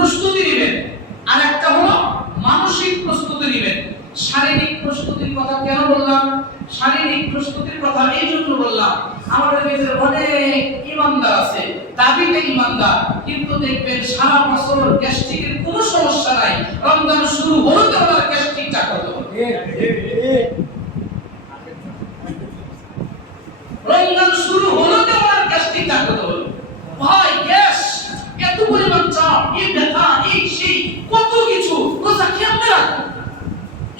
প্রস্তুতি নেবেন। আর একটা হলো মানসিক প্রস্তুতি নেবেন। শারীরিক প্রস্তুতির কথা কেন বললাম? শারীরিক প্রস্তুতির কথা এই জন্য বললাম, আমাদের ভিতরে অনেক ইমানদার আছে, দাবিতে ইমানদার, কিন্তু দেখবেন সারা বছর গ্যাস্ট্রিকের কোনো সমস্যা নাই। রমজান শুরু হলো তো ওনার গ্যাস্ট্রিক চাকর রমজান শুরু হলো তো ওনার গ্যাস্ট্রিক চাকর ভাই গ্যাস এত পরিমাণ চাপ এই ব্যথা এই সেই কত কিছু রোজা কেমনে রাখব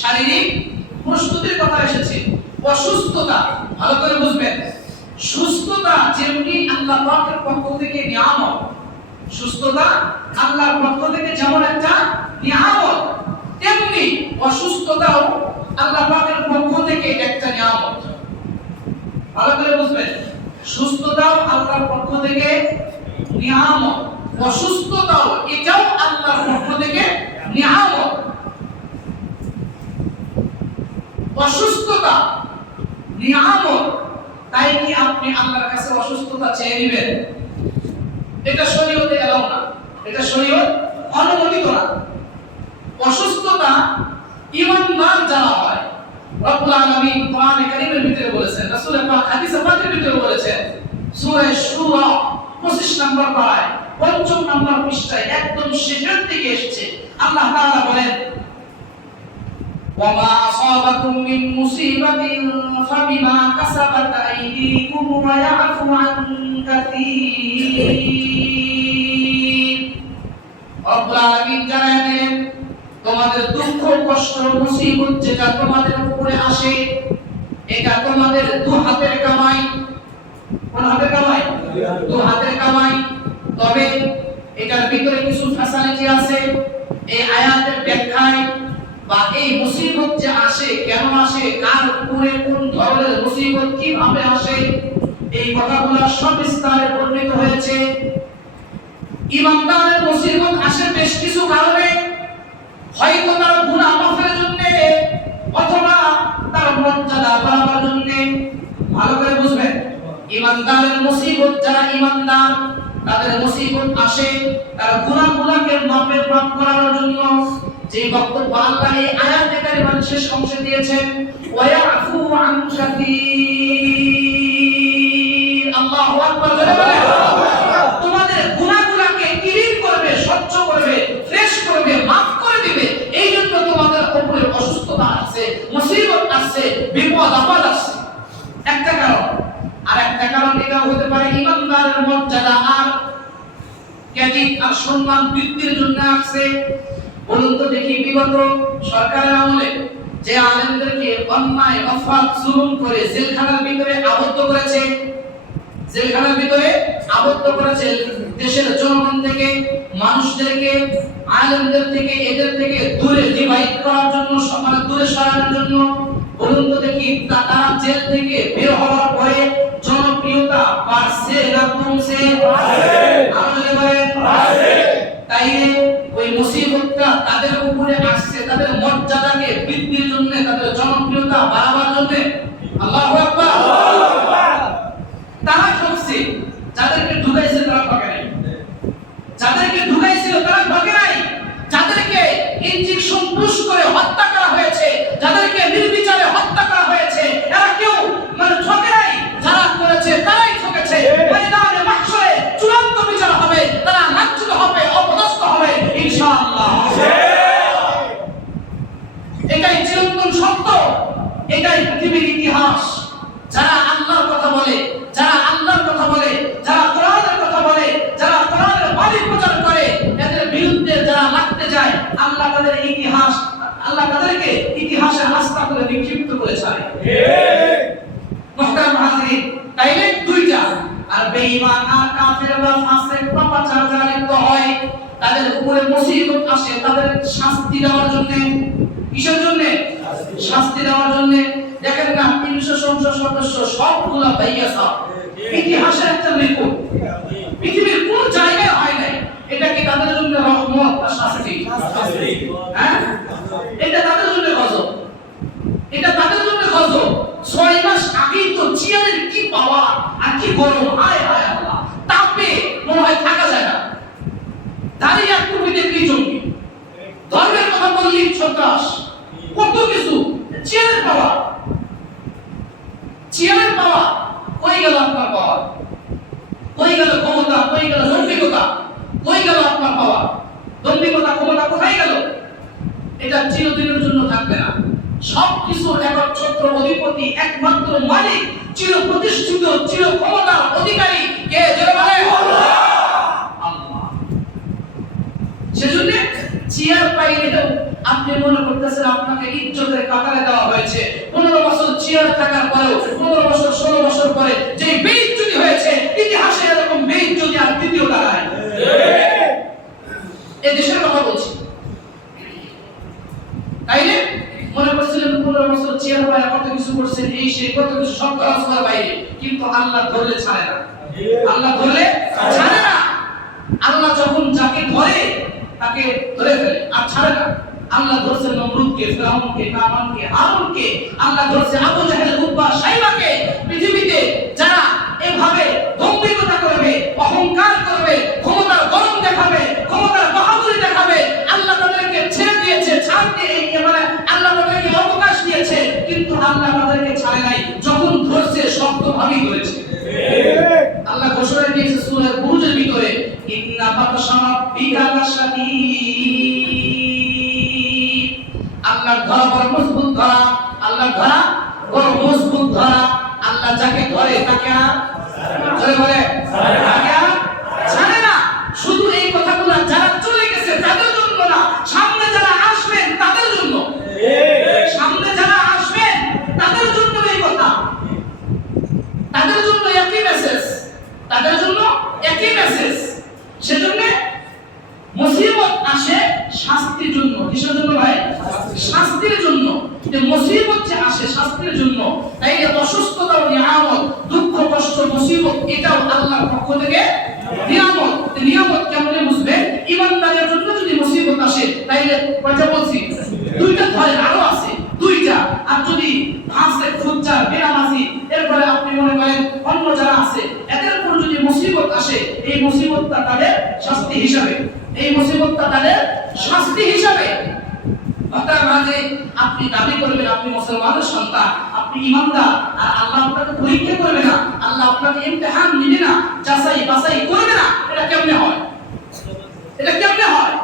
শারীরিক প্রস্তুতির কথা এসেছে। অসুস্থতা, ভালো করে বুঝবেন। সুস্থতা যেমনি আল্লাহ পাকের পক্ষ থেকে নিয়ামত, সুস্থতা আল্লাহর পক্ষ থেকে যেমন একটা নিয়ামত, তেমনি অসুস্থতাও আল্লাহ পাকের পক্ষ থেকে একটা নিয়ামত। ভালো করে বুঝবেন। সুস্থতাও আল্লাহর পক্ষ থেকে নিয়ামত, অসুস্থতাও এটাও আল্লাহর পক্ষ থেকে নিয়ামত। অসুস্থতা। নিয়ামত। তাই কি আপনি আল্লাহর কাছে অসুস্থতা চেয়ে নেবেন? এটা শরীয়তে এলাও না। এটা শরীয়ত অনুমোদিত না। অসুস্থতা ইমানদার যারা হয়, রব্বুল আলামিন কোরআনে কারীমের ভিতরে বলেছেন রাসূল পাক হাদিসে পাকের ভিতরে বলেছেন, সূরা শুরা 25 নম্বর পারায় পঞ্চম নম্বর পৃষ্ঠায় একদম শেষের দিকে এসেছে। আল্লাহ তাআলা বলেন وما أصابكم من مصيبة فبما كسبت أيديكم ويعفو عن كثير রব্বুল আলামিন জানায় দেন তোমাদের দুঃখ কষ্ট মুসিবত যেটা তোমাদের উপরে আসে এটা তোমাদের দু হাতের কামাই কোন হাতের কামাই দু হাতের কামাই তবে এটার ভিতরে কিছু ফ্যাসিলিটি আছে এই আয়াতের ব্যাখ্যায় বা এই মুসিবত যে আসে, কেন আসে, কার উপরে কোন ধরনের মুসিবত কীভাবে আসে, এই কথাগুলো সবিস্তারে বর্ণিত হয়েছে। ইমানদারের মুসিবত আসে বেশ কিছু কারণে। হয়তো তার গুনাহ মাফের জন্য, অথবা তার মর্যাদা বাড়াবার জন্য। ভালো করে বুঝবেন, ইমানদারের মুসিবত যারা ইমানদার, তাদের মুসিবত আসে, তার গুনাহগুলোকে মাপের মাপ করার জন্য যে বক্তব্য আল্লাহ এই আয়াতে শেষ আন আল্লাহু আকবার তোমাদের গুনাহগুলোকে ক্লিন করবে, স্বচ্ছ করবে, ফ্রেশ করবে, মাফ করে দিবে। এই জন্য তোমাদের উপরে অসুস্থতা আসছে মুসিবত আসছে বিপদ, আপদ আসছে একটা কারণ, আর একটা কারণ এটা হতে পারে, ইমানদারের মর্যাদা আর ক্যাটিক আর সম্মান বৃদ্ধির জন্য আসছে বলুন দেখি বিগত সরকারের আমলে যে আলেমদেরকে অন্যায় অফাত জুলুম করে জেলখানার ভিতরে আবদ্ধ করেছে, জেলখানার ভিতরে আবদ্ধ করেছে দেশের জনগণ থেকে, মানুষদেরকে, আলেমদের থেকে, এদের থেকে দূরে ডিভাইড করার জন্য সমানে দূরে সরানোর জন্য। বলুন দেখি, তারা জেল থেকে হত্যা করা হয়েছে, যাদেরকে নির্বিচারে হত্যা করা হয়েছে, এরা কেউ মানে ঠকে যারা করেছে তারাই ঠকেছে। ময়দানে মাহশরে চূড়ান্ত বিচার হবে, তারা লাঞ্ছিত হবে, অপদস্থ হবে, ইনশাআল্লাহ। এটাই চিরন্তন সত্য, এটাই পৃথিবীর ইতিহাস। যারা আল্লাহর কথা বলে, যারা আল্লাহর কথা বলে, যারা কোরআনের আল্লাহ তাদেরকে ইতিহাসের রাস্তা করে বিক্ষিপ্ত করে ছাড়ে তাইলে দুইটা। আর বেঈমান আর কাফের বা ফাসিক পাপাচার যারা লিপ্ত হয়, তাদের উপরে মুসিবত আসে, তাদের শাস্তি দেওয়ার জন্য। কিসের জন্য? শাস্তি দেওয়ার জন্য। দেখেন না, তিনশো সংসদ সদস্য সবগুলা ভাইয়া সব ইতিহাসের একটা রেকর্ড পৃথিবীর কোন জায়গায় হয় নাই। এটা কি তাদের জন্য রহমত না শাস্তি হ্যাঁ এটা তাদের জন্য গজব এটা তাদের জন্য গজব ছয় মাস আগেই তো চেয়ারের কি পাওয়া আর কি গরম তাপে মনে হয় থাকা যায় না। দাঁড়িয়ে এক টুপিতে কি জঙ্গি। ধর্মের কথা বললি সন্ত্রাস। কত কিছু। চেয়ারের পাওয়া। চেয়ারের পাওয়া। কই গেল আপনার পাওয়া? কই গেল ক্ষমতা? কই গেল দম্ভিকতা? কই গেল আপনার পাওয়া? দম্ভিকতা, ক্ষমতা কোথায় গেল? এটা চিরদিনের জন্য থাকবে না। সব কিছুর একচ্ছত্র অধিপতি একমাত্র মালিক চির প্রতিষ্ঠিত চির ক্ষমতার অধিকারী কে জোরে বলে? সেজন্য চেয়ার পাইলেও আপনি মনে করতেছেন আপনাকে ইজ্জতের কাতারে দেওয়া হয়েছে। পনেরো বছর চেয়ার থাকার পরেও পনেরো বছর ষোলো বছর পরে যে বেইজ্জতি হয়েছে ইতিহাসে এরকম বেইজ্জতি আর দ্বিতীয় দাঁড়ায় এই দেশের কথা বলছি তাইলে মনে করছিলেন কত কিছু করছেন এই সেই কত কিছু সব বাইরে। কিন্তু আল্লাহ ধরলে ছাড়ে না। আল্লাহ ধরলে ছাড়ে না। আল্লাহ যখন যাকে ধরে, তাকে ধরে ফেলে, আর ছাড়ে না। আল্লাহ ধরছে নমরুদকে আল্লাহ ধরছে আবু জাহেল, উতবা, সাইবাকে। পৃথিবীতে যারা এভাবে দম্ভিকতা করবে অহংকার করবে ক্ষমতার গরম দেখাবে ক্ষমতার বাহাদুরি দেখাবে আল্লাহ তাদেরকে ছেড়ে দিয়েছে ছাড় দিয়ে মানে আল্লাহ তাদেরকে অবকাশ দিয়েছে কিন্তু আল্লাহ তাদেরকে ছাড়ে নাই, যখন ধরছে শক্তভাবেই ধরেছে আল্লাহ ঘোষণা দিয়েছে সূরা বুরুজের ভিতরে, ইন্না বাতাসা রাব্বিকা লাশাদীদ। আল্লাহর ধরা বড় মজবুত ধরা, আল্লাহর ধরা বড় মজবুত ধরা। আল্লাহ যাকে ধরে, তাকে আর ধরে বলে, তাকে আর ছাড়ে না শুধু এই কথাগুলো যারা চলে গেছে তাদের জন্য না সামনে যারা আসবেন তাদের জন্য সামনে যারা আসবেন তাদের জন্য এই কথা তাদের জন্য একই মেসেজ তাদের জন্য একই মেসেজ সেজন্য মুসিবত আসে শাস্তির জন্য কিসের জন্য ভাই শাস্তির জন্য যে মুসিবত যে আসে শাস্তির জন্য তাই যে অসুস্থতা ও নিয়ামত দুঃখ কষ্ট মুসিবত এটাও আল্লাহর পক্ষ থেকে নিয়ামত নিয়ামত কেমনে বুঝবে? ইমানদারের জন্য যদি মুসিবত আসে, তাইলে কয়টা বলছি? দুইটা ধরেন, আরও আছে। দুইটা। আর যদি ফাঁসে ফুজ্জার বেনামাজি, এরপরে আপনি মনে করেন অন্য যারা আছে, এদের উপর যদি মুসিবত আসে, এই মুসিবতটা তাদের শাস্তি হিসাবে। এই মুসিবতটা তাদের শাস্তি হিসাবে। অর্থাৎ মাঝে আপনি দাবি করবেন, আপনি মুসলমানের সন্তান। আল্লাহ এটা কেমনে হয়? এটা কেমনে হয়?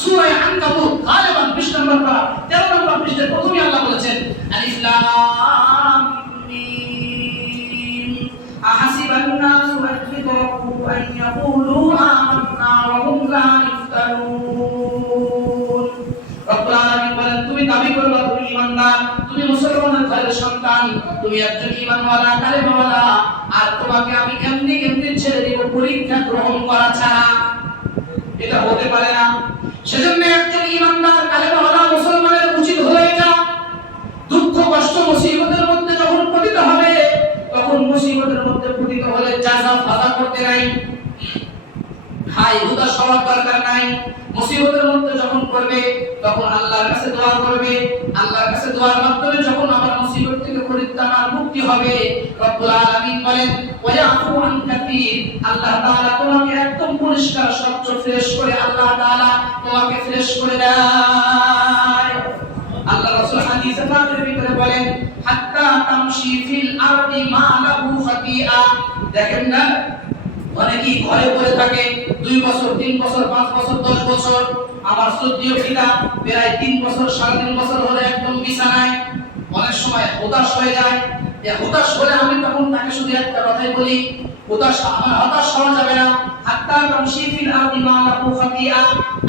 সূরা আনকাবুত গালিবান 20 নম্বর পারা 13 নম্বর পৃষ্ঠায় প্রথমে আল্লাহ বলেছেন, আলিফ লাম মিম। আহাসিবান নাসু আন ঘরের সন্তান, তুমি একজন ঈমানওয়ালা কালেমাওয়ালা, আর তোমাকে আমি এমনি এমনি ছেড়ে দিব, পরীক্ষা গ্রহণ করা ছাড়া। এটা হতে পারে না। সেজন্য একজন ইমানদার, কালেমাওয়ালা, মুসলমানের উচিত হলো এটা। দুঃখ, কষ্ট, মুসিবতের মধ্যে যখন পতিত হবে, তখন মুসিবতের মধ্যে পতিত হলে জাজা ফাজা করতে নাই। হাই হুদা সবার দরকার নাই। মুসিবতের মধ্যে যখন পড়বে, তখন আল্লাহর কাছে দোয়া করবে। আল্লাহর কাছে দোয়ার মাধ্যমে যখন আমার হবে দেখেন না? অনেকেই ঘরে পড়ে থাকে, দুই বছর, তিন বছর, পাঁচ বছর, দশ বছর। আমার শ্রদ্ধীয় পিতা প্রায় তিন বছর, সাড়ে তিন বছর হলে একদম বিছানায় অনেক সময় হতাশ হয়ে যায়। হতাশ হলে আমি তখন তাকে শুধু একটা কথাই বলি হতাশ হতাশ হওয়া যাবে না। হাত্তা তামশি ফিল আরদি মা লাহু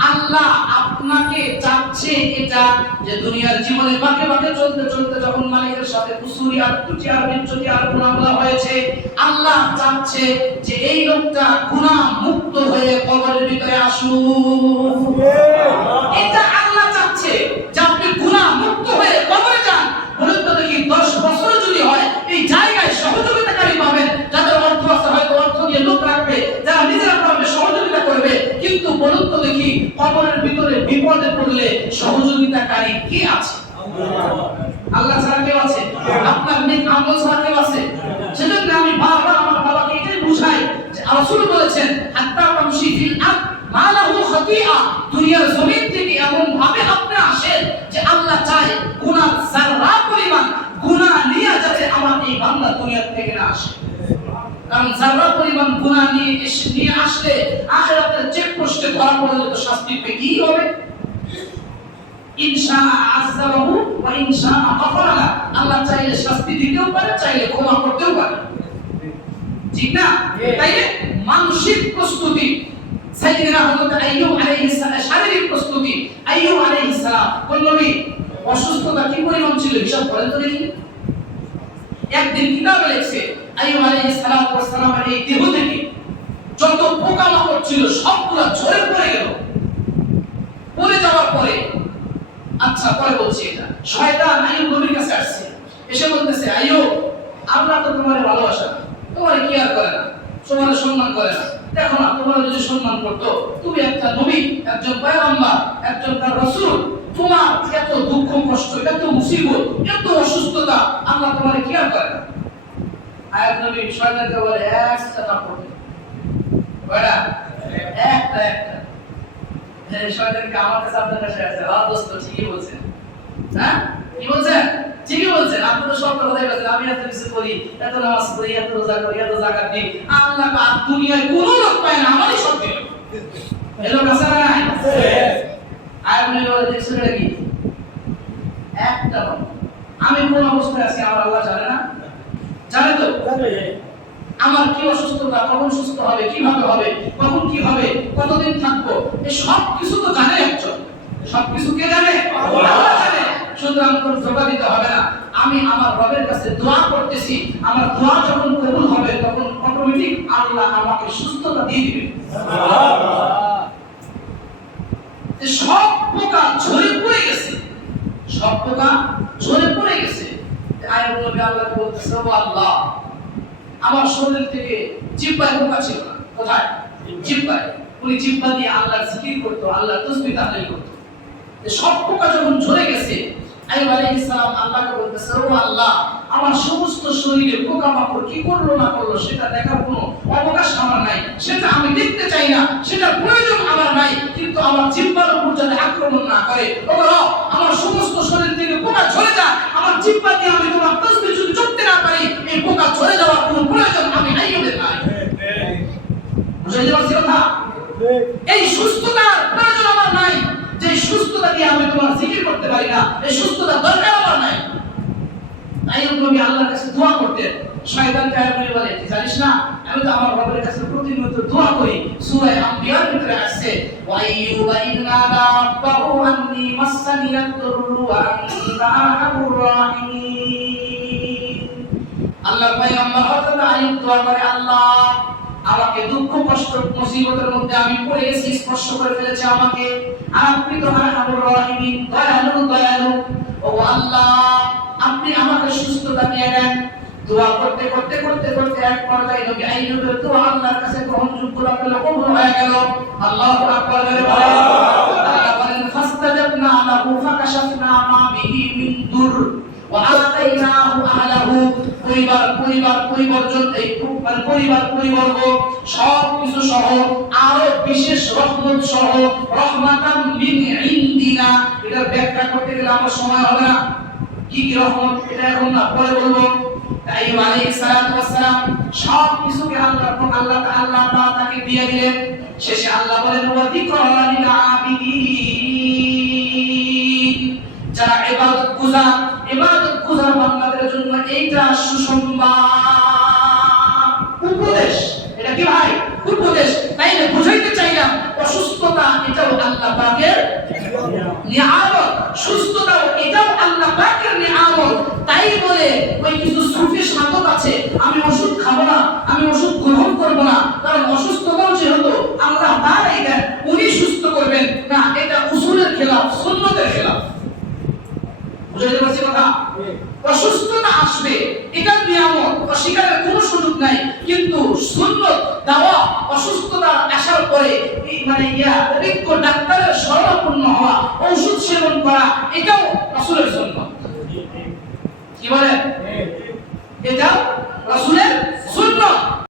আল্লাহ আপনাকে চাচ্ছে এটা যে দুনিয়ার জীবনে বাঁকে বাঁকে চলতে চলতে যখন মালিকের সাথে কুসুরি আর ত্রুটি আর বিচ্যুতি আর গুনাহগুলো হয়েছে আল্লাহ চাচ্ছে যে এই লোকটা গুনাহ মুক্ত হয়ে কবরের ভিতরে আসুন এটা আল্লাহ চাচ্ছে যে আপনি গুনাহ মুক্ত হয়ে কবরে যান। বলুন তো দেখি দশ বছর সহযোগিতাকারী কে আছে? আল্লাহ ছাড়া কেউ আছে? আপনার নেক আমল ছাড়া কেউ আছে? সেজন্য আমি বারবার আমার বাবাকে এটাই বুঝাই যে রাসূল বলেছেন, হাত্তা তামশি ফিল আরদ, মা লাহু দুনিয়ার জমিন থেকে এমন ভাবে আপনি আসেন যে আল্লাহ চায় গুনাহ যারা পরিমাণ, গুনাহ নিয়ে যাতে আমার এই বান্দা দুনিয়া থেকে না আসে। কারণ যারা পরিমাণ গুনাহ নিয়ে নিয়ে আসলে আখিরাতের চেক পোস্টে ধরা পড়লে তো শাস্তি পেয়ে কি হবে। ইনশা আযাবাহু ওয়া ইনশা গাফারা আল্লাহ চাইলে শাস্তি দিতেও পারে, চাইলে ক্ষমা করতেও পারে। ঠিক না? তাইলে মানসিক প্রস্তুতি। সাইয়েদনা হযরত আইয়ুব আলাইহিস সালাম, শারীরিক প্রস্তুতি। আইয়ুব আলাইহিস সালাম। কোন নবী, অসুস্থতা কি পরিমাণ ছিল হিসাব করেন তো দেখি। একদিন কিতাবে লেখছে, আইয়ুব আলাইহিস সালাম ওয়া সালামের এই দেহ থেকে যত পোকামাকড় ছিল সবগুলা ঝরে পড়ে গেল। পড়ে যাওয়ার পরে আচ্ছা পরে বলছি এটা। শয়তান আইয়ুব নবীর কাছে আসছে। এসে বলতেছে, আইয়ুব আমরা তো তোমার ভালোবাসা তোমার কি আর করে না? তোমার সম্মান করে না। দেখো না, তোমার যদি সম্মান করতো, তুমি একটা নবী, একজন পয়গম্বর, একজন তার রাসূল, তোমার এত দুঃখ, কষ্ট, এত মুসিবত, এত অসুস্থতা, আল্লাহ তোমার কি আর করে না? আয়াত নবী শয়তানকে বলে একটা না কয়টা? একটা একটা। শয়তানকে আমার কাছে আপনার কাছে দোস্ত, ঠিকই বলছেন। হ্যাঁ? কি বলছেন? ঠিকই বলছেন। আপনি তো সব কথাই বলছেন, আমি এত কিছু করি, এত নামাজ পড়ি, এত রোজা করি, এত জাকাত দিই আল্লাহ আর দুনিয়ায় কোনো লোক পায় না, আমারই সব দিল কাছে না নাই? আপনি বলে দেখছেন কি? একটা আমি কোন অবস্থায় আছি, আমার আল্লাহ জানে না? জানে তো? আমার কি অসুস্থতা কখন সুস্থ হবে, কীভাবে হবে, কখন কি হবে, কতদিন থাকব এই সব কিছু তো জানে একজন। সব কিছু কে জানে? আল্লাহ জানে। সুতরাং তোর ধোকা দিতে হবে না। আমি আমার রবের কাছে দোয়া করতেছি। আমার দোয়া যখন কবুল হবে, তখন অটোমেটিক আল্লাহ আমাকে সুস্থতা দিয়ে দিবে। সব পোকা ঝরে পড়ে গেছে। সব পোকা ঝরে পড়ে গেছে। আয় নবী আল্লাহকে বলতেছে ও আল্লাহ আমার শরীর থেকে জিব্বায় পোকা ছিল না কোথায়? জিব্বায়। উনি জিব্বা দিয়ে আল্লাহর জিকির করতো, আল্লাহর তসবিহ তাহলিল করতো। সব পোকা যখন ঝরে গেছে সালাম আল্লাহকে বলতেছে, ও আল্লাহ, আমার সমস্ত শরীরে পোকামাকড় কি করল না করল সেটা দেখার কোনো অবকাশ আমার নাই। সেটা আমি দেখতে চাই না সেটা প্রয়োজন আমার নাই, কিন্তু আমার জিহ্বার উপর যাতে আক্রমণ না করে আমার সমস্ত শরীর থেকে পোকা ঝরে যায় আমার জিহ্বা দিয়ে আমি তোমার তসবিহ যদি চড়তে না পারি পোকা ঝরে যাওয়ার কোনো প্রয়োজন আমি নাই বুঝাইতে পারছি কথা? এই সুস্থতার প্রয়োজন আমার নাই। যে সুস্থতা দিয়ে আমি তোমার জিকির করতে পারি না, এই সুস্থতা দরকার আমার নাই। তাই নবী আল্লাহর কাছে দোয়া করতেন শয়তান কায়ামনি বলে জানিস না, আমি তো আমার রবের কাছে প্রতিনিয়ত দোয়া করি। সূরা আম্বিয়ার ভিতরে আসছে ওয়া আইয়ুবা ইদনাদা রাব্বাহু আন্নী মাসানি ইয়াদ-দুররু ওয়া আল্লাহর পয়গম্বর, হযরত আইয়ুব দোয়া করে আল্লাহ আমাকে দুঃখ, কষ্ট, মুসিবতের মধ্যে আমি পড়ে গেছি স্পর্শ করে ফেলেছে আমাকে। আপনি তো আরহামুর রাহিমিন, দয়ালু দয়ালু। ও আল্লাহ, আপনি আমাকে সুস্থতা দিয়ে দেন। দোয়া করতে করতে করতে করতে এক পর্যায়ে নবী আইয়ুবের দোয়া আল্লাহর কাছে গ্রহণযোগ্য লাগল কবুল হয়ে গেল। আল্লাহু আকবার জোরে বলেন, আল্লাহ বলেন, ফাস্তাজাবনা লাহু ফাকাশাফনা মা বিহি মিন দুর ওয়া আতাইনাহু আহলাহু পরিবার পরিবার, পরিবর্জন, এই মানে পরিবার, পরিবর্গ, সব কিছু সহ, আরও বিশেষ রহমত সহ রহমাতাম মিন ইনদিনা, এটা ব্যাখ্যা করতে গেলে আমার সময় হবে না। কি কি রহমত? এটা এখন না, পরে বলব। তাই সালাম সব কিছুকে আল্লাহ আল্লাহ আল্লাহ তাকে দিয়ে দিলেন। শেষে আল্লাহ বলেন, ওয়া যিকরা লিল আবিদিন, যারা ইবাদত গুজার ইবাদত গুজার বান্দাদের জন্য এইটা সুসংবাদ। উপদেশ। এটা কি ভাই? উপদেশ। তাইলে বুঝাইতে চাইলাম, অসুস্থতা এটাও আল্লাহ পাকের নিয়ামত। সুস্থতাও এটাও আল্লাহ পাকের নিয়ামত। তাই বলে ওই কিছু সুফি সাধক আছে, আমি ওষুধ খাব না, আমি ওষুধ গ্রহণ করব না, কারণ অসুস্থতাও